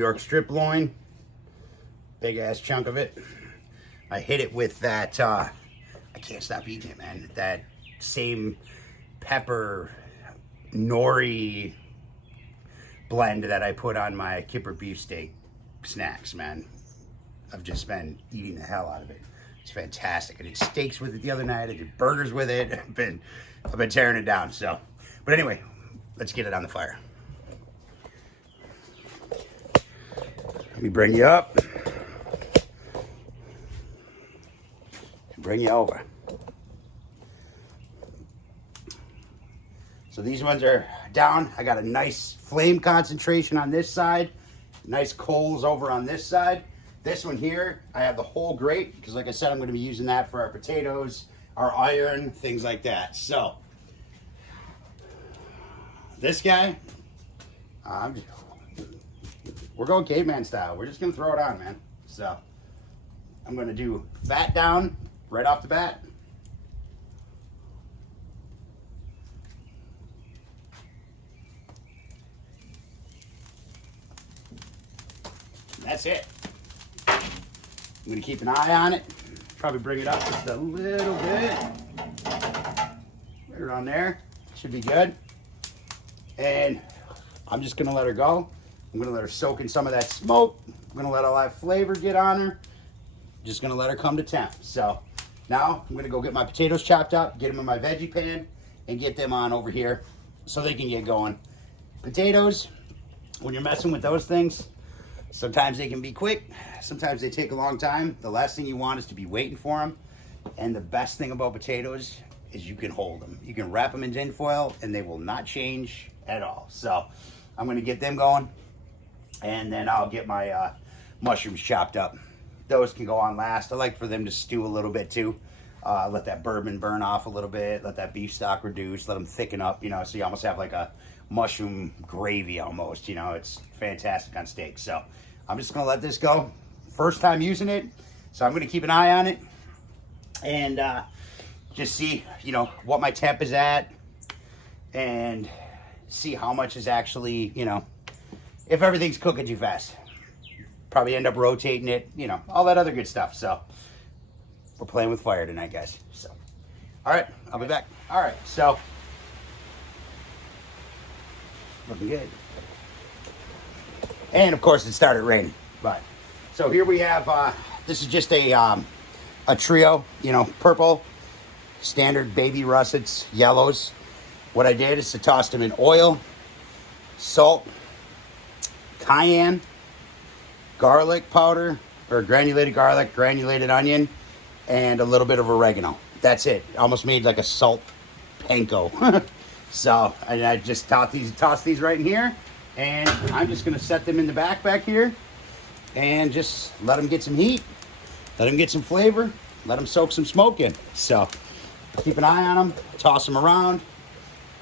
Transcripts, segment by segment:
York strip loin. Big ass chunk of it. I hit it with that, I can't stop eating it, man. That same pepper nori blend that I put on my kipper beefsteak snacks, man. I've just been eating the hell out of it. It's fantastic. I did steaks with it the other night. I did burgers with it. I've been tearing it down. So, but anyway, let's get it on the fire. Let me bring you up. Bring you over. So these ones are down. I got a nice flame concentration on this side. Nice coals over on this side. This one here, I have the whole grate because like I said, I'm going to be using that for our potatoes, our iron, things like that. So this guy, we're going caveman style. We're just going to throw it on, man. So I'm going to do fat down right off the bat. That's it. I'm going to keep an eye on it. Probably bring it up just a little bit. Right around there. Should be good. And I'm just going to let her go. I'm going to let her soak in some of that smoke. I'm going to let all that flavor get on her. Just going to let her come to temp. So now I'm going to go get my potatoes chopped up, get them in my veggie pan, and get them on over here so they can get going. Potatoes, when you're messing with those things, sometimes they can be quick. Sometimes they take a long time. The last thing you want is to be waiting for them. And the best thing about potatoes is you can hold them. You can wrap them in tin foil and they will not change at all. So I'm going to get them going. And then I'll get my mushrooms chopped up. Those can go on last. I like for them to stew a little bit too. Let that bourbon burn off a little bit. Let that beef stock reduce. Let them thicken up, you know, so you almost have like a mushroom gravy almost, you know. It's fantastic on steak. So I'm just going to let this go. First time using it, so I'm going to keep an eye on it and just see, you know, what my temp is at and see how much is actually, you know, if everything's cooking too fast. Probably end up rotating it, you know, all that other good stuff. So we're playing with fire tonight, guys. So, all right, I'll be back. All right, so looking good. And of course, it started raining. But so here we have. This is just a trio, you know, purple, standard baby russets, yellows. What I did is to toss them in oil, salt, cayenne, garlic powder, or granulated garlic, granulated onion, and a little bit of oregano. That's it. Almost made like a salt panko. So I just toss these right in here, and I'm just gonna set them in the back here, and just let them get some heat, let them get some flavor, let them soak some smoke in. So keep an eye on them, toss them around.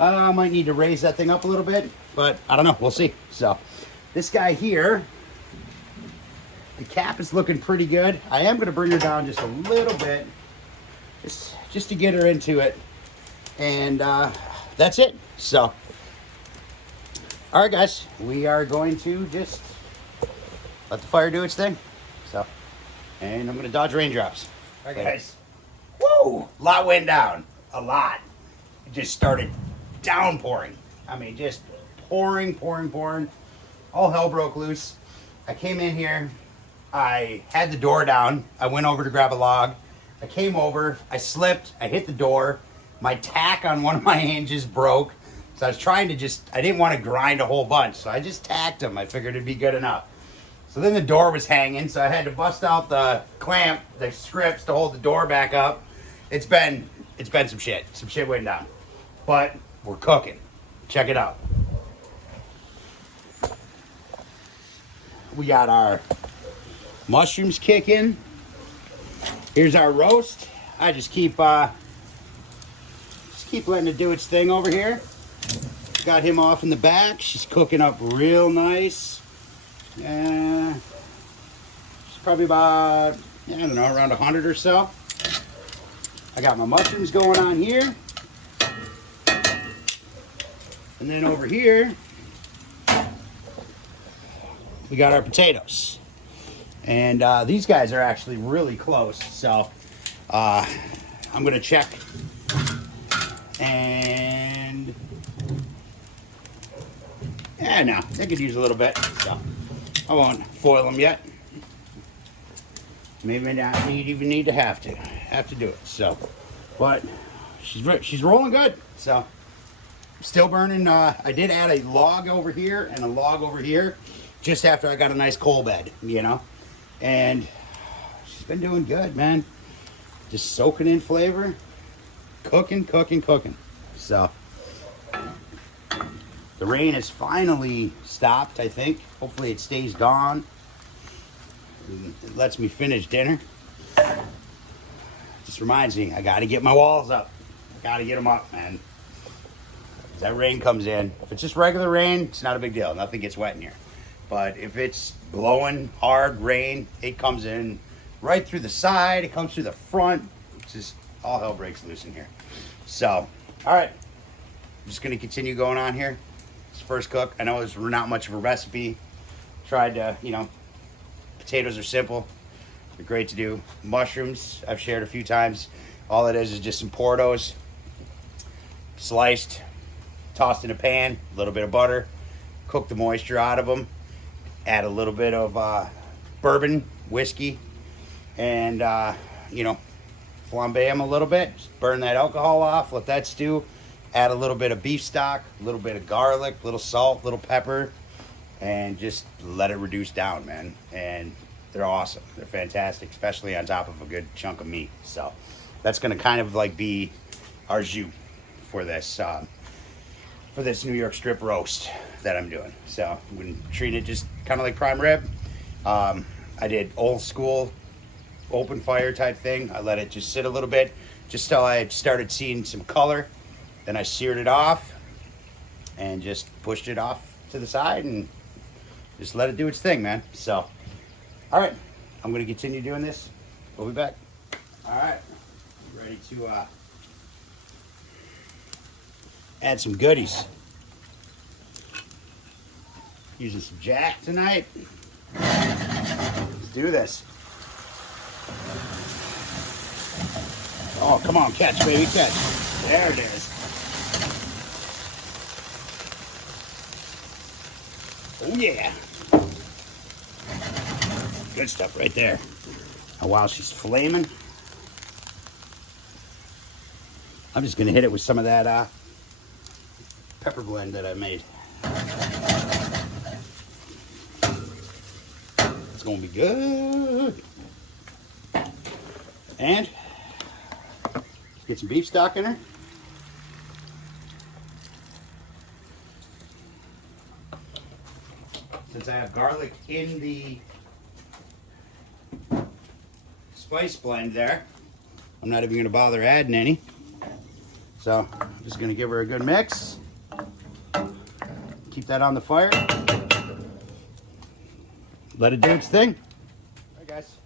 I might need to raise that thing up a little bit, but I don't know. We'll see. So this guy here, the cap is looking pretty good. I am gonna bring her down just a little bit, just to get her into it, and that's it. So, all right, guys, we are going to just let the fire do its thing. So, and I'm going to dodge raindrops. All right, guys. Whoa, a lot went down. A lot. It just started downpouring. I mean, just pouring. All hell broke loose. I came in here. I had the door down. I went over to grab a log. I came over. I slipped. I hit the door. My tack on one of my hinges broke. So I was trying to I didn't want to grind a whole bunch. So I just tacked them. I figured it'd be good enough. So then the door was hanging. So I had to bust out the clamp, the strips to hold the door back up. It's been some shit. Some shit went down. But we're cooking. Check it out. We got our mushrooms kicking. Here's our roast. I just keep letting it do its thing over here. Got him off in the back. She's cooking up real nice. She's probably about, I don't know, around 100 or so. I got my mushrooms going on here. And then over here, we got our potatoes. And these guys are actually really close. So I'm gonna check. And yeah, no, they could use a little bit. So I won't foil them yet. Maybe not even need to have to do it. So, but she's rolling good. So still burning. I did add a log over here and a log over here just after I got a nice coal bed, you know. And she's been doing good, man. Just soaking in flavor, cooking. So the rain has finally stopped, I think. Hopefully it stays gone. It lets me finish dinner. Just reminds me, I gotta get my walls up. I gotta get them up, man. As that rain comes in, if it's just regular rain, it's not a big deal. Nothing gets wet in here. But if it's blowing hard rain, it comes in right through the side. It comes through the front. It's just all hell breaks loose in here. So, all right. I'm just gonna continue going on here. It's first cook. I know it's not much of a recipe. Tried to, you know, potatoes are simple. They're great to do. Mushrooms, I've shared a few times. All it is just some Portos, sliced, tossed in a pan, a little bit of butter, cook the moisture out of them, add a little bit of bourbon, whiskey, and, you know, flambe them a little bit, just burn that alcohol off, let that stew, add a little bit of beef stock, a little bit of garlic, a little salt, a little pepper, and just let it reduce down, man. And they're awesome. They're fantastic, especially on top of a good chunk of meat. So that's going to kind of like be our jus for this New York strip roast that I'm doing. So I'm going to treat it just kind of like prime rib. I did old school open fire type thing. I let it just sit a little bit just till I started seeing some color. Then I seared it off and just pushed it off to the side and just let it do its thing, man. So, all right, I'm going to continue doing this. We'll be back. All right, ready to add some goodies. Using some Jack tonight. Let's do this. Oh, come on, catch, baby, catch. There it is. Oh, yeah. Good stuff right there. And while she's flaming, I'm just going to hit it with some of that pepper blend that I made. It's going to be good. And get some beef stock in her. Since I have garlic in the spice blend there, I'm not even going to bother adding any. So I'm just going to give her a good mix. Keep that on the fire. Let it do its thing. All right, guys.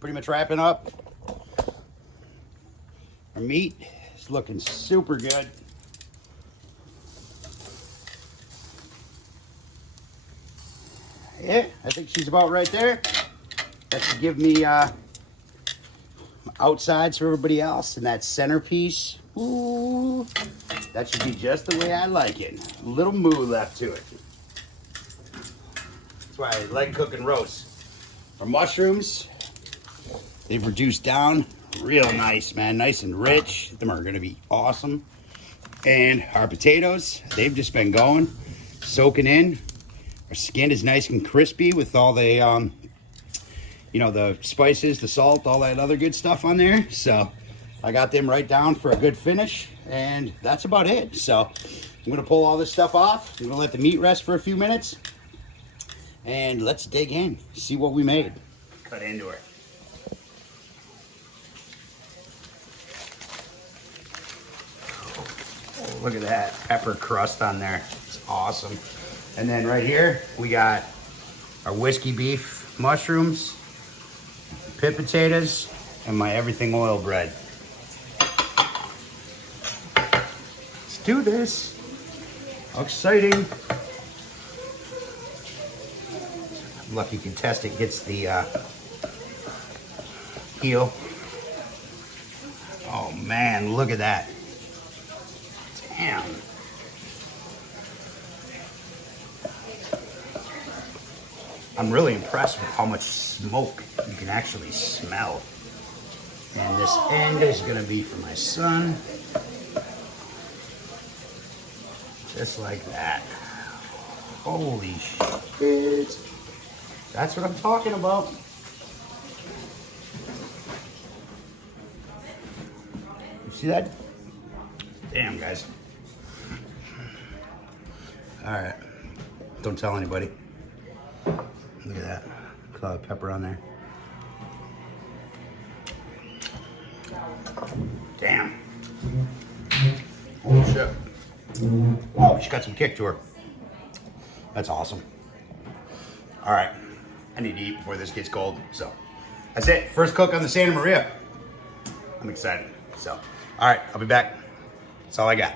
Pretty much wrapping up. Our meat is looking super good. Yeah, I think she's about right there. That should give me outsides for everybody else, and that centerpiece, ooh, that should be just the way I like it. A little moo left to it. That's why I like cooking roasts. Our mushrooms, they've reduced down real nice, man. Nice and rich. Them are going to be awesome. And our potatoes, they've just been going, soaking in. Our skin is nice and crispy with all the, you know, the spices, the salt, all that other good stuff on there. So I got them right down for a good finish, and that's about it. So I'm going to pull all this stuff off. I'm going to let the meat rest for a few minutes, and let's dig in, see what we made. Cut into her. Oh, look at that pepper crust on there. It's awesome. And then right here, we got our whiskey beef mushrooms, pit potatoes, and my everything oil bread. Let's do this. How exciting. Lucky contestant gets the heel. Oh man, look at that. Damn. I'm really impressed with how much smoke you can actually smell. And this end is gonna be for my son. Just like that. Holy shit. That's what I'm talking about. You see that? Damn, guys. All right. Don't tell anybody. Look at that. Cloud of pepper on there. Damn. Holy shit. Oh, she's got some kick to her. That's awesome. All right. I need to eat before this gets cold. So that's it. First cook on the Santa Maria. I'm excited. So, all right. I'll be back. That's all I got.